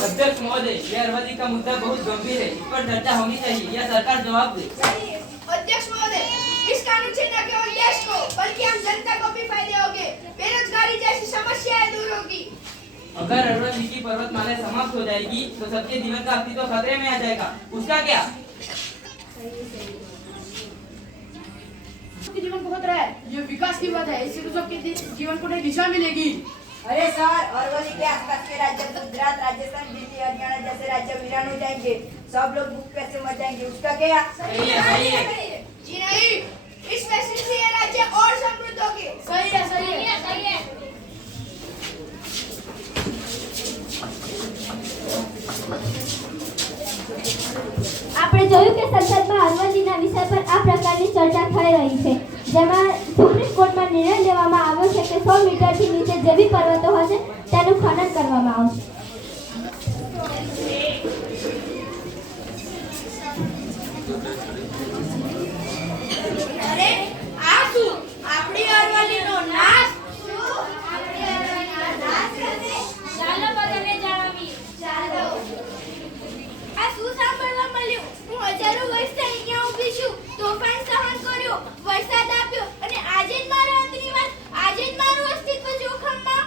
अध्यक्ष महोदय, यह अरवली का मुद्दा बहुत गंभीर है, इस पर चर्चा होनी चाहिए। यह सरकार जवाब दे। अध्यक्ष महोदय, इस कानून से न केवल देश को बल्कि हम जनता को भी फायदे होंगे। बेरोजगारी जैसी समस्याएं दूर होगी। अगर अरवली की पर्वतमाला समाप्त हो जाएगी तो सबके जीवन का अस्तित्व खतरे में आ जाएगा, उसका क्या? सबके जीवन को खतरा है, ये विकास की बात है, इससे तो सबके जीवन को नई दिशा मिलेगी। अरे सर, अरवली के आसपास के राज्य गुजरात, राजस्थान, दिल्ली, हरियाणा जैसे राज्य वीरान हो जाएंगे। सब लोग भूख प्यासे मर जाएंगे, उसका क्या? सही है। जी नहीं, इस फैसले से ये राज्य और समृद्ध होगी। सही है। આપણે જોયું કે સંસદમાં અરવલ્લીના વિષય પર આ પ્રકારની ચર્ચા થઈ રહી છે, જેમાં સુપ્રીમ કોર્ટમાં નિર્ણય લેવામાં આવ્યો છે કે 100 મીટરથી નીચે જે બી પર્વતો હશે તેનું ખનન કરવામાં આવશે. અરે આ શું? આપણી અરવલ્લીનો નાશ? ચાલો બધાને જણાવીએ. ચાલો. આ શું સાંભળવા મળ્યું? હું હજારો વર્ષથી અહીંયા ઊભી છું, તોફાન સહન કર્યો, વરસાદ આપ્યો અને આજે જ મારો અંતની વાત, આજે જ મારું અસ્તિત્વ જોખમમાં.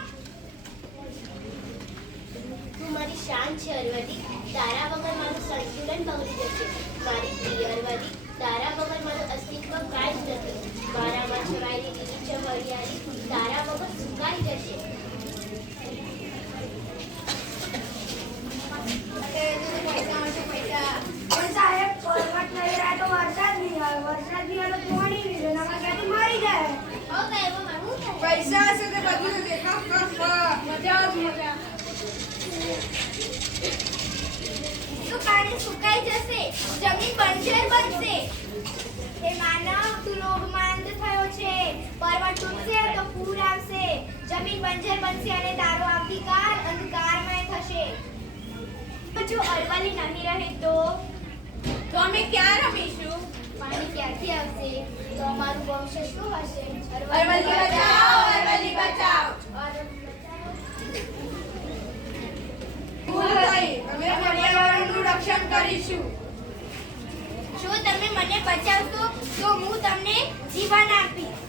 તું મારી શાન છે અરવલ્લી, તારા વગર મારું સંતુલન બગડી જશે. મારી પ્રિય અરવલ્લી, તારા વગર મારું અસ્તિત્વ કાંઈ જ નથી. મારામાં છવાયેલી લીલીછમ હરિયાળી તારા વગર સુકાઈ જશે. પણ સાહેબ, પર્વત નહીં રહે તો વરસાદ નહીં આવે, વરસાદ નહીં આવે તો પાણી નહીં રહે, નકર ક્યાંથી મરી જાય. પૈસા હશે તો બધું મજા. તો પાણી સુકાઈ જશે, જમીન બંજર બનશે. હે માનવ, તું લોભમાં અંધ થયો છે. પર્વત તૂટશે તો પૂર આવશે, જમીન બંજર બનશે અને તારો આવતીકાલ અંધકારમય થશે. જો અરવલ્લી નહીં રહે તો અમે ક્યાં રમીશું? પાણી ક્યાંથી આવશે? તો અમારું ભવિષ્ય શું હશે? અરવલ્લી બચાવો, અરવલ્લી બચાવો. અમે પર્યાવરણનું રક્ષણ કરીશું. જો તમે મને બચાવશો તો હું તમને જીવન આપીશ.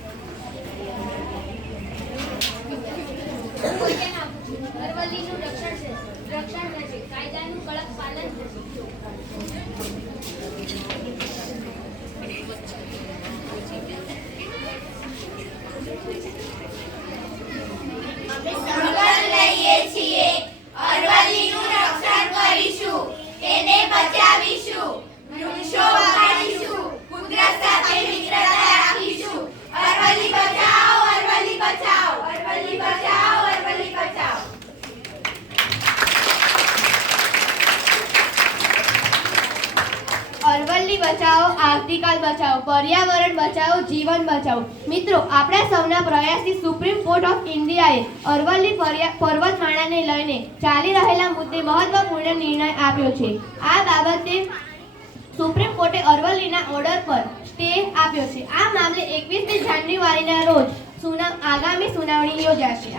અરવલ્લીનું રક્ષણ થશે, કાયદાનું કડક પાલન થશે. અમે સંકલ્પ લઈએ છીએ, અરવલ્લીનું રક્ષણ કરીશું, તેને બચાવીશું, વૃક્ષો ઉગાડીશું, કુદરત સાથે મિત્રતા રાખીશું. અરવલ્લી બચાવો, અરવલ્લી બચાવો, અરવલ્લી બચાવો, અરવલ્લી બચાવો. અરવલ્લી બચાવો, આવતીકાલ બચાવો, પર્યાવરણ બચાવો, જીવન બચાવો. મિત્રો, આપણા સૌના પ્રયાસથી સુપ્રીમ કોર્ટ ઓફ ઇન્ડિયાએ અરવલ્લી પર્વતમાળાને લઈને ચાલી રહેલા મુદ્દે મહત્વપૂર્ણ નિર્ણય આપ્યો છે. આ બાબતે સુપ્રીમ કોર્ટે અરવલ્લીના ઓર્ડર પર સ્ટે આપ્યો છે. આ મામલે 21 જાન્યુઆરીના રોજ આગામી સુનાવણી યોજાશે.